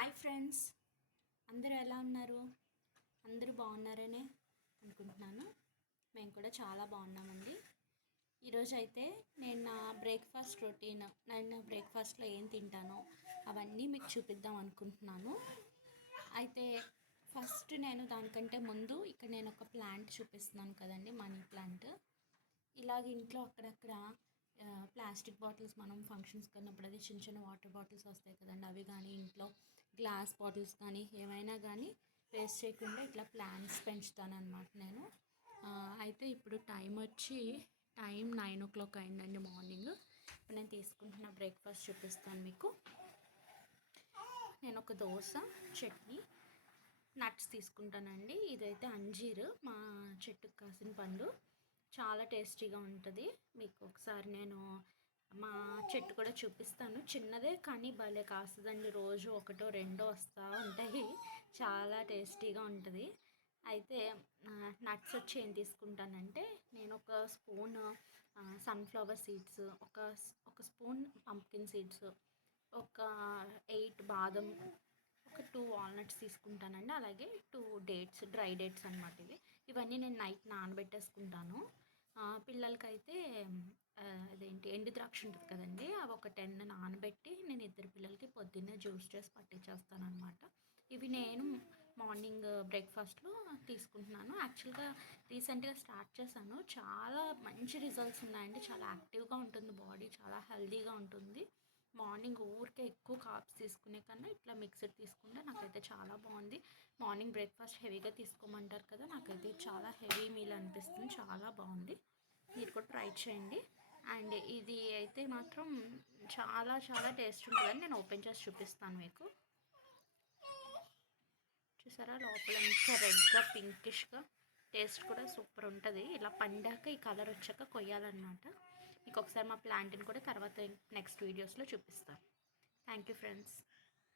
Hi friends, అందరూ ఎలా ఉన్నారు? అందరూ బాగున్నారనే అనుకుంటున్నాను. మేము కూడా చాలా బాగున్నామండి. ఈరోజు అయితే నేను నా బ్రేక్ఫాస్ట్ రొటీన్, నేను బ్రేక్ఫాస్ట్లో ఏం తింటానో అవన్నీ మీకు చూపిద్దాం అనుకుంటున్నాను. అయితే ఫస్ట్ నేను దానికంటే ముందు ఇక్కడ నేను ఒక ప్లాంట్ చూపిస్తున్నాను కదండి, మనీ ప్లాంట్. ఇలాగ ఇంట్లో అక్కడక్కడ ప్లాస్టిక్ బాటిల్స్ మనం ఫంక్షన్స్కి వెళ్ళినప్పుడు అది చిన్న చిన్న వాటర్ బాటిల్స్ వస్తాయి కదండి, అవి కానీ ఇంట్లో గ్లాస్ బాటిల్స్ కానీ ఏమైనా కానీ వేస్ట్ చేయకుండా ఇట్లా ప్లాంట్స్ పెంచుతాను అనమాట నేను. అయితే ఇప్పుడు టైం 9 o'clock అయిందండి మార్నింగ్. ఇప్పుడు నేను తీసుకుంటున్న బ్రేక్ఫాస్ట్ చూపిస్తాను మీకు. నేను ఒక దోశ, చట్నీ, నట్స్ తీసుకుంటానండి. ఇదైతే అంజీర్, మా చెట్టుకు కాసిన పండు, చాలా టేస్టీగా ఉంటుంది. మీకు ఒకసారి నేను మా చెట్టు కూడా చూపిస్తాను. చిన్నదే కానీ భలే కాస్తుందండి. రోజు ఒకటో రెండో వస్తూ ఉంటాయి. చాలా టేస్టీగా ఉంటుంది. అయితే నట్స్ వచ్చి ఏం తీసుకుంటానంటే, నేను ఒక స్పూన్ సన్ఫ్లవర్ సీడ్స్, ఒక స్పూన్ పంప్కిన్ సీడ్స్, ఒక 8 బాదం, ఒక 2 వాల్నట్స్ తీసుకుంటానండి. అలాగే 2 డేట్స్, డ్రై డేట్స్ అనమాట. ఇవన్నీ నేను నైట్ నానబెట్టేసుకుంటాను. పిల్లలకైతే అదేంటి ఎండు ద్రాక్ష ఉంటుంది కదండి, అవి ఒక 10 నానబెట్టి నేను ఇద్దరు పిల్లలకి పొద్దున్నే జ్యూస్ చేసి పట్టించేస్తాను అనమాట. ఇవి నేను మార్నింగ్ బ్రేక్ఫాస్ట్లో తీసుకుంటున్నాను. యాక్చువల్గా రీసెంట్గా స్టార్ట్ చేశాను. చాలా మంచి రిజల్ట్స్ ఉన్నాయండి. చాలా యాక్టివ్గా ఉంటుంది బాడీ, చాలా హెల్తీగా ఉంటుంది. మార్నింగ్ ఊరికే ఎక్కువ కార్బ్స్ తీసుకునే కన్నా ఇట్లా మిక్సర్ తీసుకుంటే నాకైతే చాలా బాగుంది. మార్నింగ్ బ్రేక్ఫాస్ట్ హెవీగా తీసుకోమంటారు కదా, నాకైతే చాలా హెవీ మీల్ అనిపిస్తుంది. చాలా బాగుంది, మీరు కూడా ట్రై చేయండి. అండ్ ఇది అయితే మాత్రం చాలా చాలా టేస్ట్ ఉంటుందని నేను ఓపెన్ చేసి చూపిస్తాను మీకు. చూసారా, లోపల ఇంకా రెడ్గా పింకిష్గా, టేస్ట్ కూడా సూపర్ ఉంటుంది. ఇలా పండాక ఈ కలర్ వచ్చాక కొయ్యాలన్నమాట. మీకు ఒకసారి మా ప్లాంట్ని కూడా తర్వాత నెక్స్ట్ వీడియోస్లో చూపిస్తాను. Thank you friends.